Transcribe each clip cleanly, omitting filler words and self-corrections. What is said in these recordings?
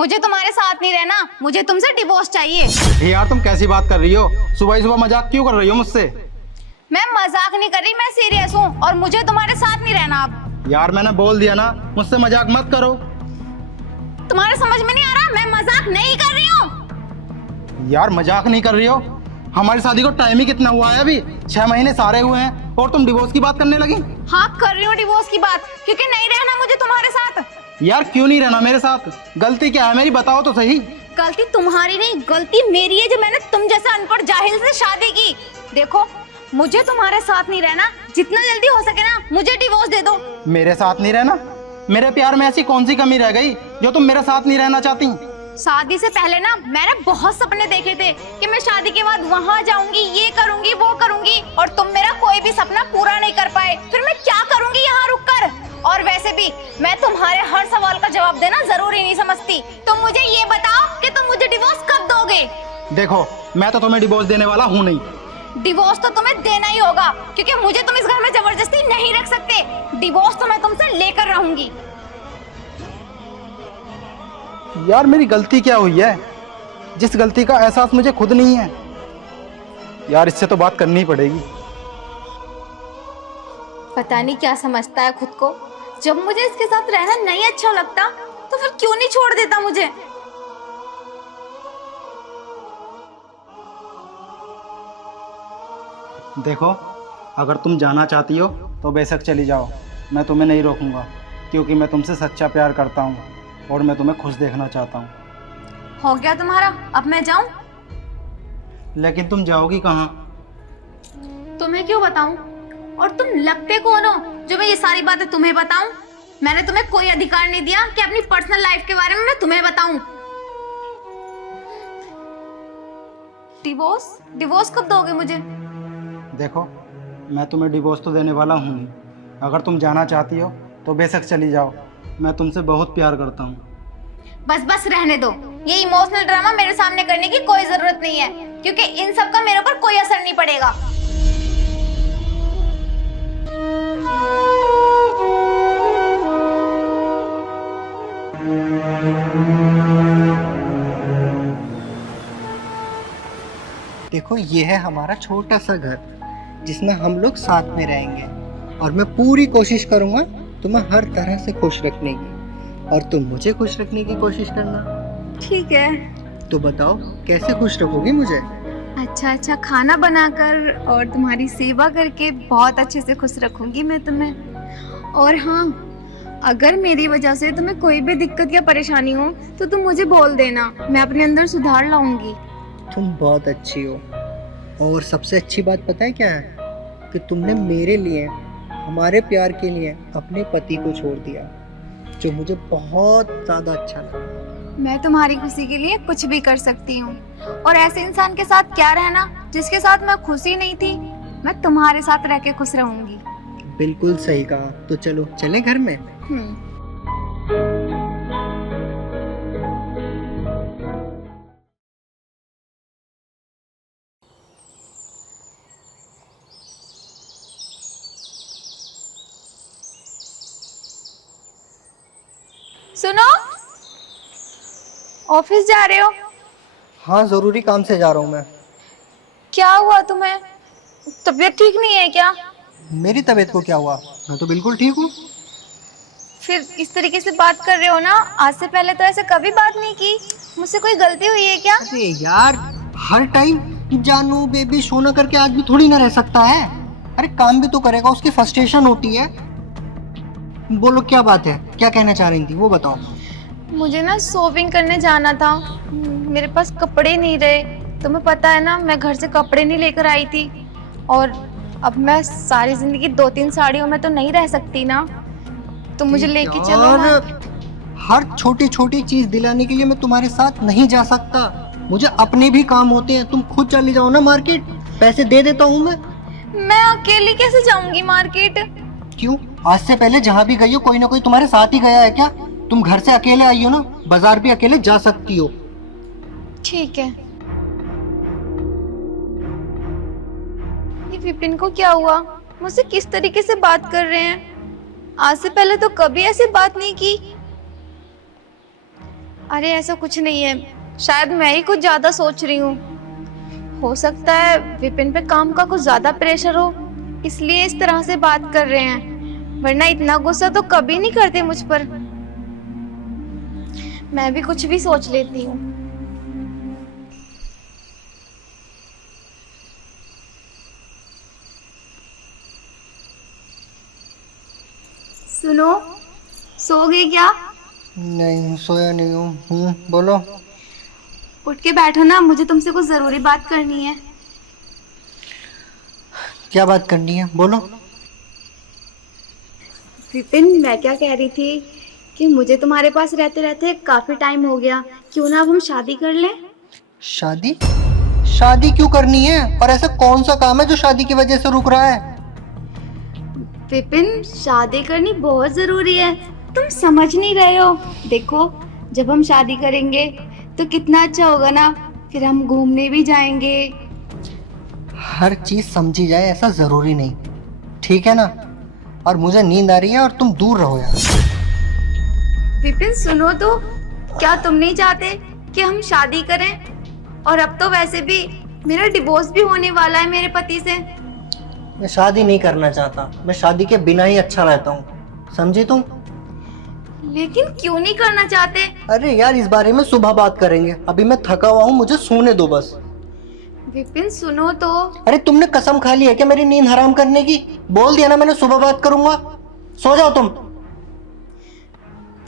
मुझे तुम्हारे साथ नहीं रहना, मुझे तुमसे डिवोर्स चाहिए। ये यार तुम कैसी बात कर रही हो? सुबह ही सुबह मजाक क्यों कर रही हो मुझसे? मैं मजाक नहीं कर रही, मैं सीरियस हूँ और मुझे तुम्हारे साथ नहीं रहना अब। यार मैंने बोल दिया ना, मुझसे मजाक मत करो। तुम्हारे समझ में नहीं आ रहा, मैं मजाक नहीं कर रही हूँ। यार मजाक नहीं कर रही हो? हमारी शादी को टाइम ही कितना हुआ है? अभी 6 महीने सारे हुए हैं और तुम डिवोर्स की बात करने लगी। हाँ कर रही हूँ डिवोर्स की बात, क्योंकि नहीं रहना मुझे तुम्हारे साथ। यार क्यों नहीं रहना मेरे साथ? गलती क्या है मेरी, बताओ तो सही। गलती तुम्हारी नहीं, गलती मेरी है जो मैंने तुम जैसे अनपढ़ जाहिल से शादी की। देखो मुझे तुम्हारे साथ नहीं रहना, जितना जल्दी हो सके ना मुझे डिवोर्स दे दो। मेरे साथ नहीं रहना? मेरे प्यार में ऐसी कौन सी कमी रह गई जो तुम मेरे साथ नहीं रहना चाहती? शादी से पहले ना मैंने बहुत सपने देखे थे कि मैं शादी के बाद वहाँ जाऊंगी, ये करूंगी, वो करूंगी, और तुम मेरा कोई भी सपना पूरा नहीं कर पाए। फिर मैं क्या करूंगी यहाँ रुककर? और वैसे भी मैं तुम्हारे हर सवाल का जवाब देना जरूरी नहीं समझती। तुम मुझे ये बताओ कि तुम मुझे डिवोर्स कब दोगे? देखो मैं तो तुम्हें डिवोर्स देने वाला हूँ नहीं। डिवोर्स तो तुम्हें देना ही होगा, क्योंकि मुझे तुम इस घर में जबरदस्ती नहीं रख सकते। डिवोर्स तो मैं तुमसे लेकर रहूंगी। यार मेरी गलती क्या हुई है, जिस गलती का एहसास मुझे खुद नहीं है? यार इससे तो बात करनी पड़ेगी। पता नहीं क्या समझता है खुद को। जब मुझे इसके साथ रहना नहीं अच्छा लगता तो फिर क्यों नहीं छोड़ देता मुझे? देखो अगर तुम जाना चाहती हो तो बेशक चली जाओ, मैं तुम्हें नहीं रोकूंगा, क्योंकि मैं तुमसे सच्चा प्यार करता हूँ और मैं तुम्हें खुश देखना चाहता हूँ। हो गया तुम्हारा, अब मैं जाऊं? लेकिन तुम जाओगी कहाँ? तुम्हें क्यों बताऊं? और तुम लगते कौन हो जो मैं ये सारी बातें तुम्हें बताऊं? मैंने तुम्हें कोई अधिकार नहीं दिया कि अपनी पर्सनल लाइफ के बारे में मैं तुम्हें बताऊं। डिवोर्स? डिवोर्स कब दोगे मुझे? देखो मैं तुम्हें डिवोर्स तो देने वाला हूँ नहीं। अगर तुम जाना चाहती हो तो बेशक चली जाओ, मैं तुमसे बहुत प्यार करता हूँ। बस बस रहने दो, ये इमोशनल ड्रामा मेरे सामने करने की कोई जरूरत नहीं है, क्योंकि इन सब का मेरे ऊपर कोई असर नहीं पड़ेगा। देखो ये है हमारा छोटा सा घर जिसमें हम लोग साथ में रहेंगे, और मैं पूरी कोशिश करूंगा तुम्हें हर तरह से खुश रखने की, और तुम मुझे खुश रखने की कोशिश करना। ठीक है। तो बताओ कैसे खुश रखोगी मुझे? अच्छा अच्छा खाना बनाकर और तुम्हारी सेवा करके बहुत अच्छे से खुश रखूंगी मैं तुम्हें। और हाँ, अगर मेरी वजह से तुम्हें कोई भी दिक्कत या परेशानी हो तो तुम मुझे बोल देना, मैं अपने अंदर सुधार लाऊंगी। तुम बहुत अच्छी हो, और सबसे अच्छी बात पता है क्या है? कि तुमने मेरे लिए, हमारे प्यार के लिए अपने पति को छोड़ दिया, जो मुझे बहुत ज़्यादा अच्छा लगा। मैं तुम्हारी खुशी के लिए कुछ भी कर सकती हूँ, और ऐसे इंसान के साथ क्या रहना जिसके साथ मैं खुशी नहीं थी। मैं तुम्हारे साथ रह के खुश रहूंगी। बिल्कुल सही कहा। तो चलो चलें घर में। सुनो, ऑफिस जा रहे हो? हाँ ज़रूरी काम से जा रहा हूँ मैं। क्या हुआ तुम्हें? तबीयत ठीक नहीं है क्या? मेरी तबीयत को क्या हुआ? मैं तो बिल्कुल ठीक हूँ। फिर इस तरीके से बात कर रहे हो ना? आज से पहले तो ऐसे कभी बात नहीं की। मुझसे कोई गलती हुई है क्या? अरे यार, हर टाइम जानू बेबी सोना करके आदमी थोड़ी ना रह सकता है। अरे काम भी तो करेगा, उसकी फ्रस्ट्रेशन होती है। बोलो क्या बात है, क्या कहना चाह रही थी वो बताओ। मुझे ना शॉपिंग करने जाना था, मेरे पास कपड़े नहीं रहे। तुम्हें पता है ना, मैं घर से कपड़े नहीं लेकर आई थी, और अब मैं सारी जिंदगी 2-3 साड़ियों में तो नहीं रह सकती ना। तो मुझे लेके चलो। हर छोटी छोटी चीज दिलाने के लिए मैं तुम्हारे साथ नहीं जा सकता। मुझे अपने भी काम होते हैं। तुम खुद चली जाओ ना मार्केट, पैसे दे देता हूँ मैं अकेली कैसे जाऊंगी मार्केट? क्यों? आज से पहले जहाँ भी गई हो कोई ना कोई तुम्हारे साथ ही गया है क्या? तुम घर से अकेले आई हो ना, बाजार भी अकेले जा सकती हो। ठीक है। ये विपिन को क्या हुआ? मुझसे किस तरीके से बात कर रहे हैं? आज से पहले तो कभी ऐसी बात नहीं की। अरे ऐसा कुछ नहीं है, शायद मैं ही कुछ ज्यादा सोच रही हूँ। हो सकता है विपिन पे काम का कुछ ज्यादा प्रेशर हो, इसलिए इस तरह से बात कर रहे हैं, वरना इतना गुस्सा तो कभी नहीं करते मुझ पर। मैं भी कुछ भी सोच लेती हूँ। सुनो, सो गई क्या? नहीं, सोया नहीं हूँ। बोलो। उठ के बैठो ना, मुझे तुमसे कुछ जरूरी बात करनी है। क्या बात करनी है, बोलो। विपिन, मैं क्या कह रही थी कि मुझे तुम्हारे पास रहते रहते काफी टाइम हो गया, क्यों ना अब हम शादी कर लें? शादी? शादी क्यों करनी है? और ऐसा कौन सा काम है जो शादी की वजह से रुक रहा है? विपिन, शादी करनी बहुत जरूरी है, तुम समझ नहीं रहे हो। देखो, जब हम शादी करेंगे तो कितना अच्छा होगा ना, फिर हम घूमने भी जाएंगे। हर चीज समझी जाए ऐसा जरूरी नहीं, ठीक है ना? और मुझे नींद आ रही है और तुम दूर रहो यार। विपिन सुनो तो, क्या तुम नहीं चाहते कि हम शादी करें? और अब तो वैसे भी मेरा डिवोर्स भी होने वाला है मेरे पति से। मैं शादी नहीं करना चाहता, मैं शादी के बिना ही अच्छा रहता हूँ, समझी तुम? लेकिन क्यों नहीं करना चाहते? अरे यार, इस बारे में सुबह बात करेंगे, अभी मैं थका हुआ हूँ, मुझे सोने दो बस। विपिन सुनो तो। अरे तुमने कसम खा ली है क्या मेरी नींद हराम करने की? बोल दिया ना मैंने सुबह बात करूंगा, सो जाओ तुम।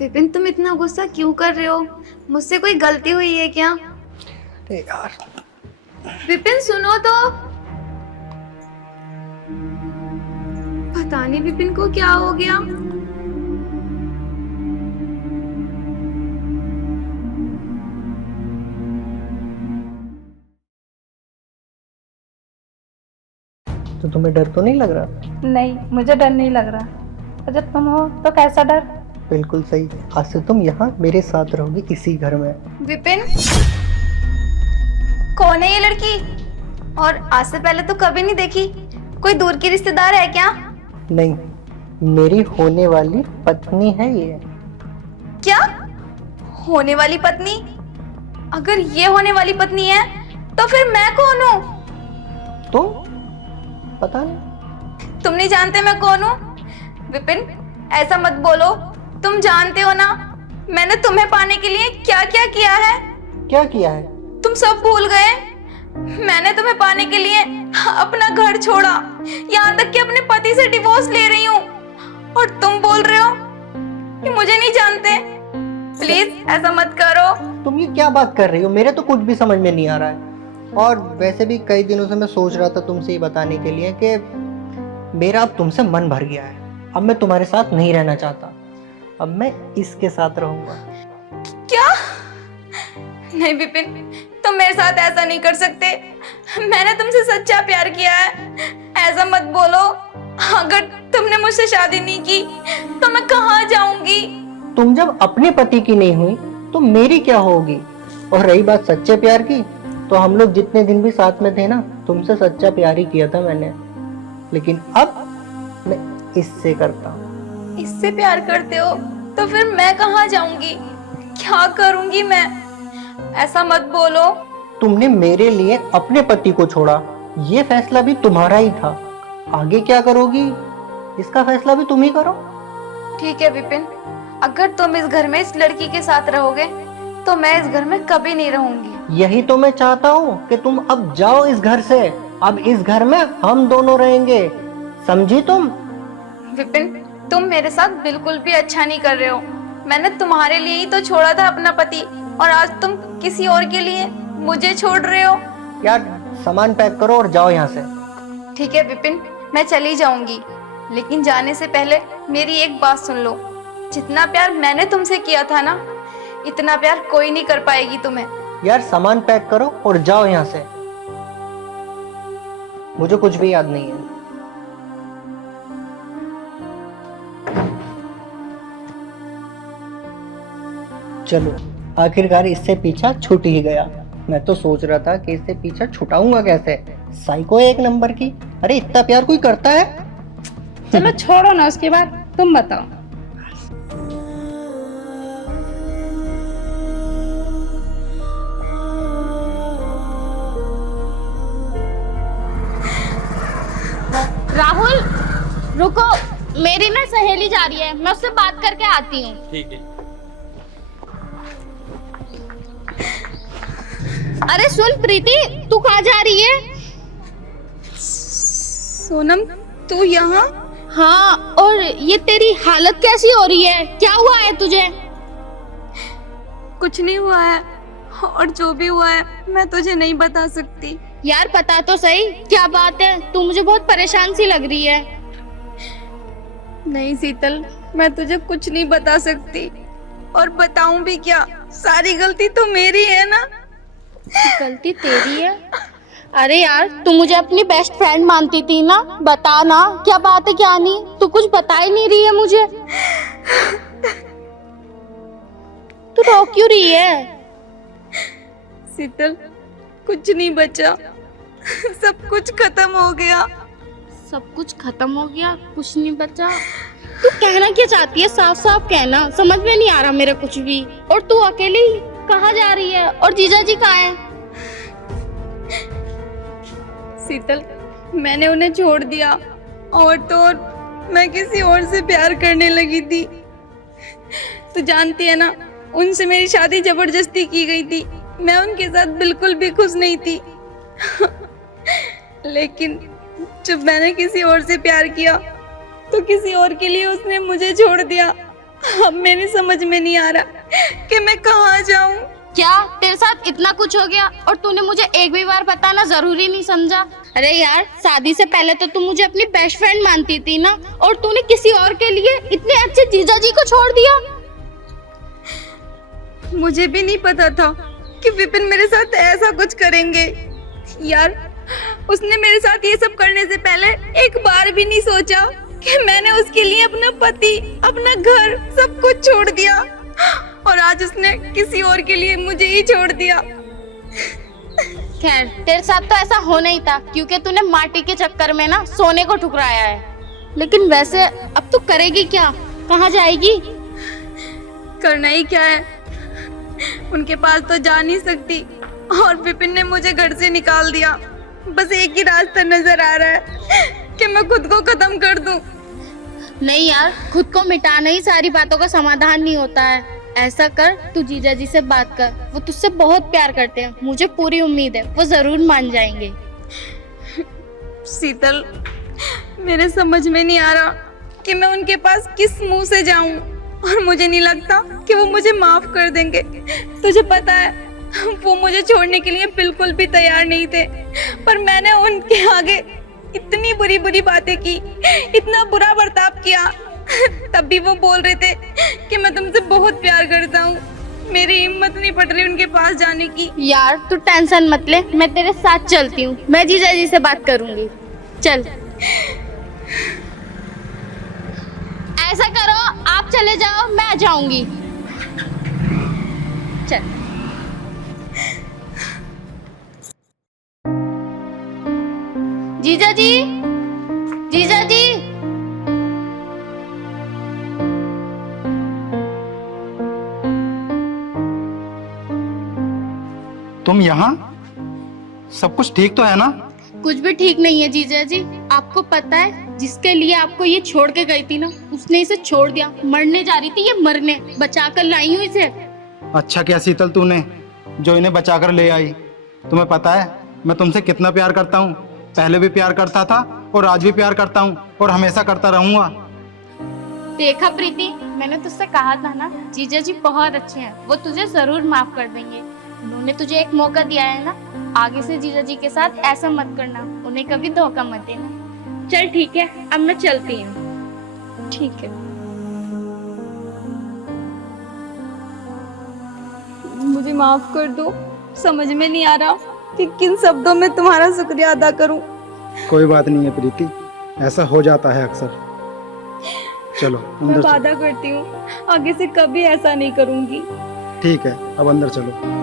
विपिन, तुम इतना गुस्सा क्यों कर रहे हो? मुझसे कोई गलती हुई है क्या? अरे यार। विपिन सुनो तो। पता नहीं विपिन को क्या हो गया। तो तुम्हें डर तो नहीं लग रहा? नहीं, मुझे डर नहीं लग रहा। और जब तुम हो तो कैसा डर? बिल्कुल सही, आज से तुम यहाँ मेरे साथ रहोगी इसी घर में। विपिन, कौन है ये लड़की? और आज से पहले तो कभी नहीं देखी। कोई दूर की रिश्तेदार है क्या? नहीं, मेरी होने वाली पत्नी है ये। क्या? होने वाली पत्नी? अगर ये होने वाली पत्नी है तो फिर मैं कौन हूँ? तुम? पता नहीं। तुम नहीं जानते मैं कौन हूँ? विपिन, ऐसा मत बोलो, तुम जानते हो ना मैंने तुम्हें पाने के लिए क्या क्या किया है। क्या किया है? तुम सब भूल गए? मैंने तुम्हें पाने के लिए अपना घर छोड़ा, यहाँ तक कि अपने पति से डिवोर्स ले रही हूँ, और तुम बोल रहे हो कि मुझे नहीं जानते। प्लीज ऐसा मत करो। तुम ये क्या बात कर रही हो? मेरे तो कुछ भी समझ में नहीं आ रहा है। और वैसे भी कई दिनों से मैं सोच रहा था तुमसे ये बताने के लिए कि मेरा अब तुमसे मन भर गया है। अब मैं तुम्हारे साथ नहीं रहना चाहता, अब मैं इसके साथ रहूंगा। क्या? नहीं विपिन, तुम मेरे साथ ऐसा नहीं कर सकते। मैंने तुमसे सच्चा प्यार किया है, ऐसा मत बोलो। अगर तुमने मुझसे शादी नहीं की तो मैं कहाँ जाऊंगी? तुम जब अपने पति की नहीं हुई तो मेरी क्या होगी? और रही बात सच्चे प्यार की, तो हम लोग जितने दिन भी साथ में थे ना, तुमसे सच्चा प्यार ही किया था मैंने। लेकिन अब मैं इससे करता हूँ। इससे प्यार करते हो तो फिर मैं कहाँ जाऊंगी? क्या करूंगी मैं? ऐसा मत बोलो। तुमने मेरे लिए अपने पति को छोड़ा, ये फैसला भी तुम्हारा ही था। आगे क्या करोगी इसका फैसला भी तुम ही करो। ठीक है विपिन, अगर तुम इस घर में इस लड़की के साथ रहोगे तो मैं इस घर में कभी नहीं रहूंगी। यही तो मैं चाहता हूँ कि तुम अब जाओ इस घर से। अब इस घर में हम दोनों रहेंगे, समझी तुम? विपिन, तुम मेरे साथ बिल्कुल भी अच्छा नहीं कर रहे हो। मैंने तुम्हारे लिए ही तो छोड़ा था अपना पति, और आज तुम किसी और के लिए मुझे छोड़ रहे हो। यार सामान पैक करो और जाओ यहाँ से। ठीक है विपिन, मैं चली जाऊंगी, लेकिन जाने से पहले मेरी एक बात सुन लो। जितना प्यार मैंने तुमसे किया था ना, इतना प्यार कोई नहीं कर पाएगी तुम्हें। यार सामान पैक करो और जाओ यहाँ से, मुझे कुछ भी याद नहीं है। चलो, आखिरकार इससे पीछा छूट ही गया। मैं तो सोच रहा था कि इससे पीछा छुटाऊंगा कैसे। साइको है एक नंबर की। अरे इतना प्यार कोई करता है? चलो छोड़ो ना, उसके बाद तुम बताओ। रुको, मेरी ना सहेली जा रही है, मैं उससे बात करके आती हूँ। ठीक है। अरे सुन प्रीति, तू कहाँ जा रही है? सोनम, तू यहाँ? हाँ, और ये तेरी हालत कैसी हो रही है? क्या हुआ है तुझे? कुछ नहीं हुआ है, और जो भी हुआ है मैं तुझे नहीं बता सकती। यार पता तो सही, क्या बात है? तू मुझे बहुत परेशान सी लग रही है। नहीं शीतल, मैं तुझे कुछ नहीं बता सकती, और बताऊं भी क्या? सारी गलती तो मेरी है ना। गलती तेरी है? अरे यार, तू मुझे अपनी बेस्ट फ्रेंड मानती थी ना, बता ना क्या बात है क्या नहीं? तू कुछ बता ही नहीं रही है मुझे। तू रो क्यों रही है? शीतल, कुछ नहीं बचा, सब कुछ खत्म हो गया। सब कुछ खत्म हो गया, कुछ नहीं बचा? तू कहना क्या चाहती है? साफ साफ कहना, समझ में नहीं आ रहा मेरा कुछ भी। और तू अकेली कहाँ जा रही है? और जीजा जी कहाँ है? शीतल, मैंने उन्हें छोड़ दिया, और तो और मैं किसी और से प्यार करने लगी थी। तू जानती है ना, उनसे मेरी शादी जबरदस्ती की गई थी। मैं उनके साथ बिल्कुल भी खुश नहीं थी। लेकिन जब मैंने किसी और से प्यार किया तो किसी और के लिए उसने मुझे छोड़ दिया। अब मेरी समझ में नहीं आ रहा कि मैं कहाँ जाऊं। क्या तेरे साथ इतना कुछ हो गया और तूने मुझे एक भी बार बताना जरूरी नहीं समझा? अरे यार, शादी से पहले तो तू मुझे अपनी बेस्ट फ्रेंड मानती थी ना, और तूने किसी और के लिए इतने अच्छे जीजा जी को छोड़ दिया। मुझे भी नहीं पता था कि विपिन मेरे साथ ऐसा कुछ करेंगे। यार, उसने मेरे साथ ये सब करने से पहले एक बार भी नहीं सोचा कि मैंने उसके लिए अपना पति, अपना घर, सब कुछ छोड़ दिया, और आज उसने किसी और के लिए मुझे ही छोड़ दिया। खैर, तेरे साथ तो ऐसा होना ही था, क्योंकि तूने माटी के चक्कर में ना सोने को ठुकराया है। लेकिन वैसे अब तू करेगी क्या? कहाँ जाएगी? करना ही क्या है, उनके पास तो जा नहीं सकती, और विपिन ने मुझे घर से निकाल दिया। बस एक ही रास्ता नजर आ रहा है कि मैं खुद को खत्म कर दूं। नहीं यार, खुद को मिटाना ही सारी बातों का समाधान नहीं होता है। ऐसा कर, तू जीजा जी से बात कर, वो तुझसे बहुत प्यार करते हैं, मुझे पूरी उम्मीद है वो जरूर मान जाएंगे। शीतल, मेरे समझ में नहीं आ रहा कि मैं उनके पास किस मुंह से जाऊं, और मुझे नहीं लगता कि वो मुझे माफ कर देंगे। तुझे पता है, वो मुझे छोड़ने के लिए बिल्कुल भी तैयार नहीं थे, पर मैंने उनके आगे इतनी बुरी बुरी बातें की, इतना बुरा बर्ताव किया, तब भी वो बोल रहे थे कि मैं तुमसे बहुत प्यार करता हूँ। मेरी हिम्मत नहीं पड़ रही उनके पास जाने की। यार तू टेंशन मत ले, मैं तेरे साथ चलती हूँ, मैं जीजा जी से बात करूंगी। चल, ऐसा करो, आप चले जाओ, मैं जाऊंगी। चल। जीजा जी, जीजा जी। तुम यहाँ? सब कुछ ठीक तो है ना? कुछ भी ठीक नहीं है जीजा जी। आपको पता है, जिसके लिए आपको ये छोड़ के गई थी ना, उसने इसे छोड़ दिया। मरने जा रही थी ये, मरने बचा कर लाई हूँ इसे। अच्छा किया शीतल तूने, जो इन्हें बचाकर ले आई। तुम्हें पता है मैं तुमसे कितना प्यार करता हूँ। पहले भी प्यार करता था और आज भी प्यार करता हूँ, और हमेशा करता रहूंगा। देखा प्रीति, मैंने तुझसे कहा था ना, जीजा जी बहुत अच्छे हैं, वो तुझे जरूर माफ कर देंगे। उन्होंने तुझे एक मौका दिया है ना, आगे से जीजा जी के साथ ऐसा मत करना, उन्हें कभी धोखा मत देना। चल ठीक है, अब मैं चलती हूँ। ठीक है, मुझे माफ कर दो। समझ में नहीं आ रहा कि किन शब्दों में तुम्हारा शुक्रिया अदा करूं। कोई बात नहीं है प्रीति, ऐसा हो जाता है अक्सर। चलो मैं अंदर चलो। वादा करती हूँ आगे से कभी ऐसा नहीं करूंगी। ठीक है, अब अंदर चलो।